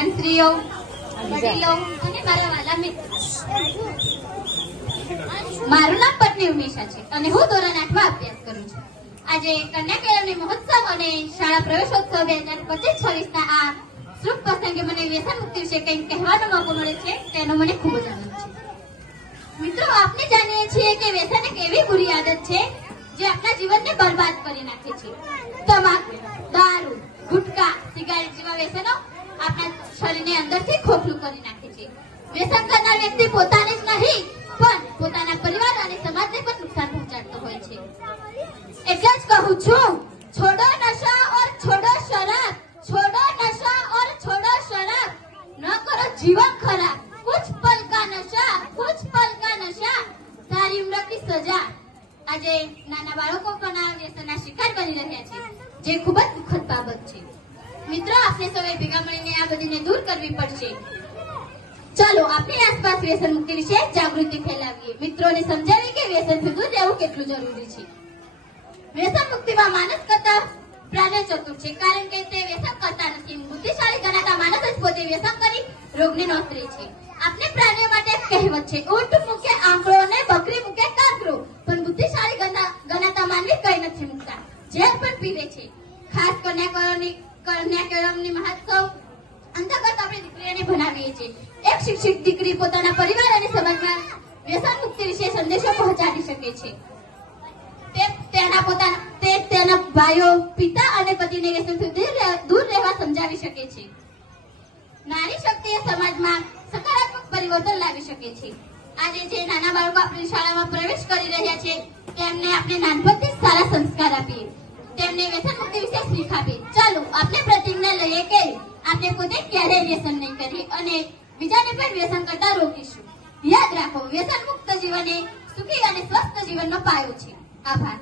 મહેમાનશ્રીઓ, વડીલો અને મારા વાલા મિત્રો, મારું નામ પત્ની ઉમેશા છે અને હું ધોરણ 8 માં અભ્યાસ કરું છું. આજે કન્યા કેળવણી મહોત્સવ અને શાળા પ્રવેશોત્સવ 2025-26 ના આ શુભ પ્રસંગે મને વ્યસન મુક્તિ વિશે કંઈક કહેવાનો મોકો મળે છે તેનો મને ખૂબ જ આનંદ છે. મિત્રો, આપણે જાણીએ છીએ કે વ્યસન એક એવી બુરી આદત છે જે આપણા જીવનને બરબાદ કરી નાખે છે. તમાકુ, દારૂ, ગુટકા, સિગારેટ જેવા વ્યસનો આપણા શરીરને અંદરથી ખોખલું કરી નાખે છે. વ્યસન કરનાર વ્યક્તિ પોતાને જ નહીં પણ પોતાના પરિવાર અને સમાજને પણ નુકસાન પહોંચાડતો હોય છે. એટલે જ કહું છું, છોડો નશા ઓર છોડો શરાબ, છોડો નશા ઓર છોડો શરાબ, ન કરો જીવન ખરાબ, કુછ પલ કા નશા, કુછ પલ કા નશા, સારી ઉમ્ર કી સજા. આજે નાના બાળકો પણ આ વ્યસનના શિકાર બની રહ્યા છે, જે ખૂબ જ દુઃખદ બાબત છે. મિત્રો, આપણે સૌએ ભેગા મળીને આ બધીને દૂર કરવી પડશે. ચાલો આપણી આસપાસ વ્યસન મુક્તિ વિશે જાગૃતિ ફેલાવીએ, મિત્રોને સમજાવીએ કે વ્યસનથી દૂર રહેવું કેટલું જરૂરી છે. વ્યસન મુક્તિમાં માણસ કરતા પ્રાણી ચતુર છે, કારણ કે તે વ્યસન કરતા નથી. બુદ્ધિશાળી ગણાતા માણસ જ પોતે વ્યસન કરી રોગને નોતરે છે. આપણે પ્રાણીઓ માટે એક કહેવત છે, ઊંટ મૂકે આંકડો અને બકરી મૂકે કાકરો, પણ બુદ્ધિશાળી ગણાતા માનવી કઈ નથી મૂકતા, ઝેર પણ પીવે છે. ખાસ કન્યા કેળવણી મહોત્સવ અંતર્ગત આપણે દીકરીઓને ભણાવીએ છીએ. એક શિક્ષિત દીકરી પોતાના પરિવાર અને સમાજમાં વ્યસન મુક્તિ વિશે સંદેશો પહોંચાડી શકે છે. તે તેના ભાઈઓ, પિતા અને પતિને વ્યસનથી દૂર રહેવા સમજાવી શકે છે. નારી શક્તિ એ સમાજમાં સકારાત્મક પરિવર્તન લાવી શકે છે. આજે જે નાના બાળકો આપણી શાળામાં પ્રવેશ કરી રહ્યા છે, તેમને આપણે નાનપણથી સારા સંસ્કાર આપીએ, તેમને વ્યસન મુક્તિ વિશે શીખ આપીએ. ચાલો આપણે પ્રતિજ્ઞા લઈએ કે આપણે પોતે ક્યારેય વ્યસન નહીં કરીએ અને બીજાને પણ વ્યસન કરતા રોકીશું. યાદ રાખો, વ્યસન મુક્ત જીવન એ સુખી અને સ્વસ્થ જીવનનો પાયો છે. આભાર.